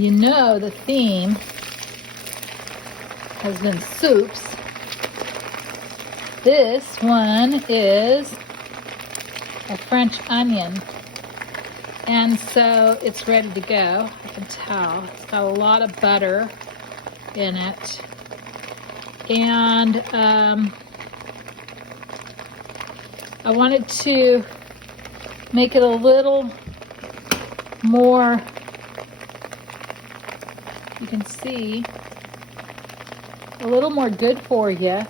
You know the theme has been soups. This one is a French onion. And so it's ready to go. I can tell. It's got a lot of butter in it. And I wanted to make it a little more, you can see, a little more good for you.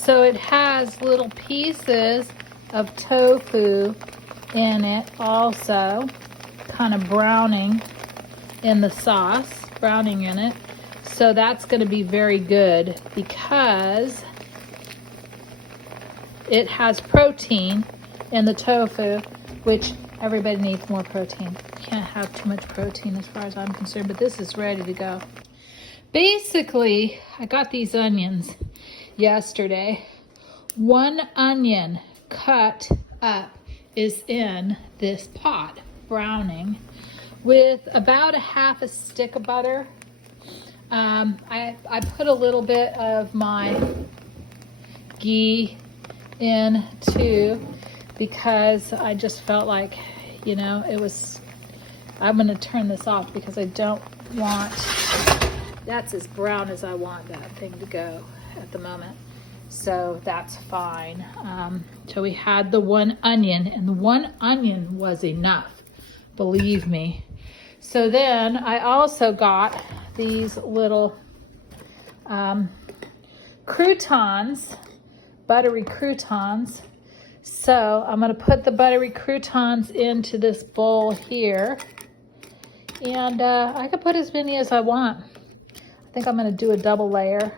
So it has little pieces of tofu in it also, kind of browning in the sauce, browning in it. So that's going to be very good because it has protein in the tofu, which everybody needs more protein. You can't have too much protein as far as I'm concerned, but this is ready to go. Basically, I got these onions yesterday. One onion cut up is in this pot, browning, with about a half a stick of butter. I put a little bit of my ghee in too because I just felt like, you know, I'm going to turn this off because I don't want, that's as brown as I want that thing to go at the moment. So that's fine. So we had the one onion, and the one onion was enough, believe me. So then I also got these little croutons, buttery croutons. So I'm going to put the buttery croutons into this bowl here. And I can put as many as I want. I think I'm going to do a double layer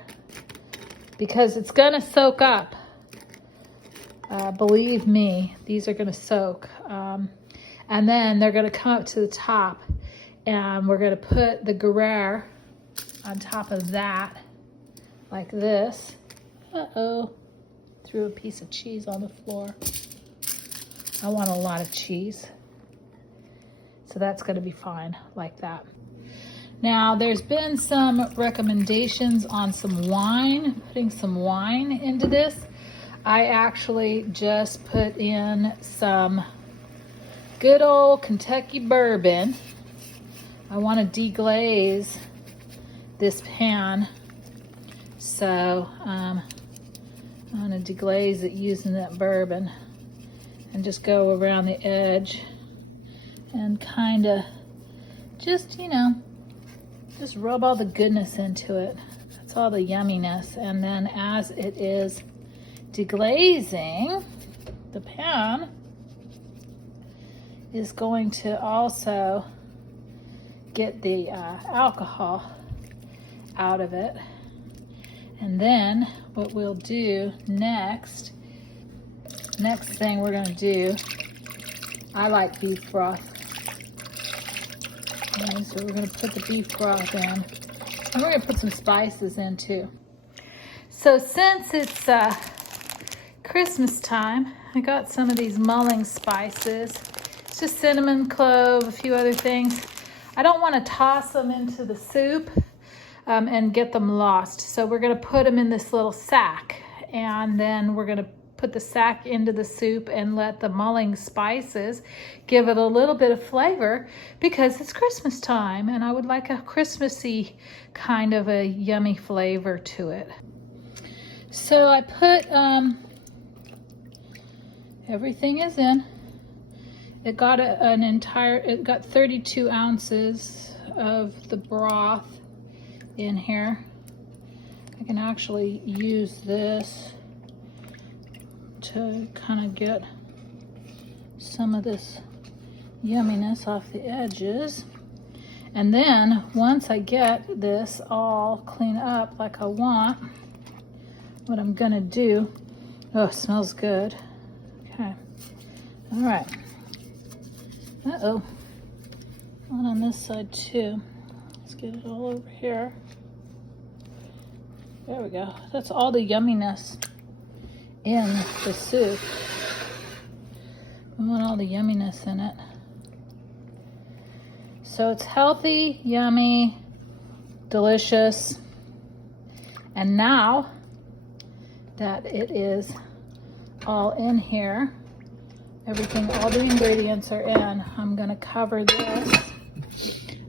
because it's going to soak up. Believe me, these are going to soak. And then they're going to come up to the top. And we're going to put the Gruyere on top of that, like this. Uh-oh. Threw a piece of cheese on the floor. I want a lot of cheese. So that's going to be fine, like that. Now, there's been some recommendations on some wine, putting some wine into this. I actually just put in some good old Kentucky bourbon. I want to deglaze this pan, so I'm going to deglaze it using that bourbon and just go around the edge and kind of just, you know, just rub all the goodness into it. That's all the yumminess. And then as it is deglazing, the pan is going to also get the alcohol out of it. And then what we'll do next thing we're going to do, I like beef broth. Okay, so we're going to put the beef broth in. And we're going to put some spices in too. So since it's Christmas time, I got some of these mulling spices. It's just cinnamon, clove, a few other things. I don't want to toss them into the soup and get them lost. So we're going to put them in this little sack. And then we're going to put the sack into the soup and let the mulling spices give it a little bit of flavor because it's Christmas time and I would like a Christmassy kind of a yummy flavor to it. So I put, everything is in. It got it got 32 ounces of the broth in here. I can actually use this to kind of get some of this yumminess off the edges. And then once I get this all cleaned up like I want, what I'm gonna do, oh, it smells good. Okay, all right. Uh-oh, one on this side too. Let's get it all over here. There we go. That's all the yumminess in the soup. We want all the yumminess in it. So it's healthy, yummy, delicious. And now that it is all in here, everything, all the ingredients are in, I'm gonna cover this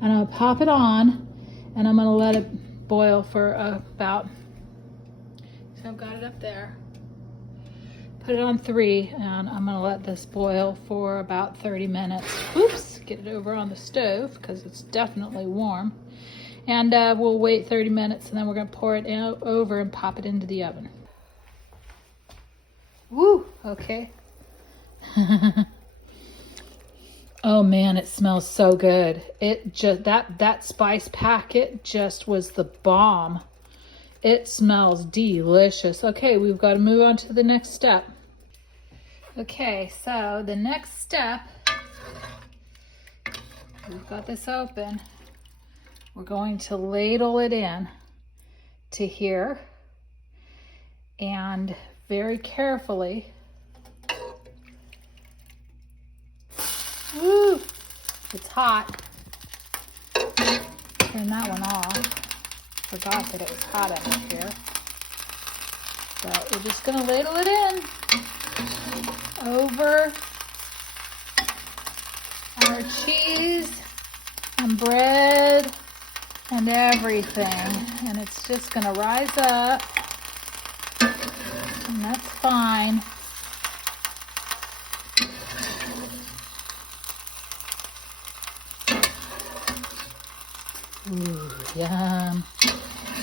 and I'll pop it on and I'm gonna let it boil for about, so I've got it up there. Put it on 3 and I'm gonna let this boil for about 30 minutes. Oops, get it over on the stove because it's definitely warm. And we'll wait 30 minutes and then we're gonna pour it over and pop it into the oven. Woo, okay. Oh man, it smells so good. It just, that spice packet just was the bomb. It smells delicious. Okay, we've got to move on to the next step. Okay, so the next step, we've got this open. We're going to ladle it in to here and very carefully, woo, it's hot. Turn that one off. Forgot that it was hot under here. But we're just gonna ladle it in over our cheese and bread and everything. And it's just gonna rise up. And that's fine. Ooh, yum.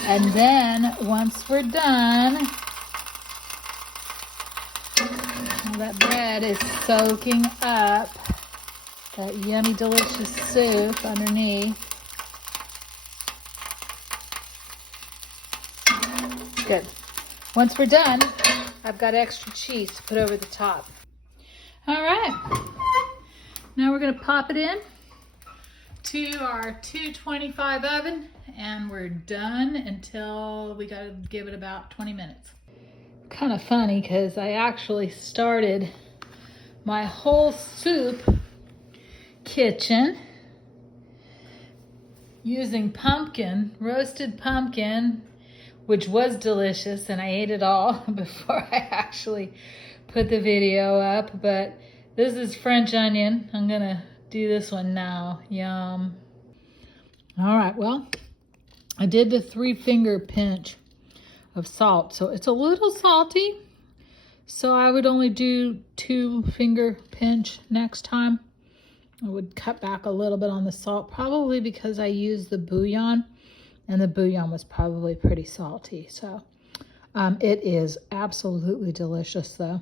And then once we're done, that bread is soaking up that yummy, delicious soup underneath. Good. Once we're done, I've got extra cheese to put over the top. All right. Now we're going to pop it in to our 225 oven and we're done until we got to give it about 20 minutes. Kind of funny because I actually started my whole soup kitchen using pumpkin, roasted pumpkin, which was delicious, and I ate it all before I actually put the video up. But this is French onion. I'm gonna do this one now. Yum. All right, well, I did the 3-finger pinch of salt, so it's a little salty, so I would only do 2-finger pinch next time. I would cut back a little bit on the salt, probably because I used the bouillon, and the bouillon was probably pretty salty. So it is absolutely delicious though.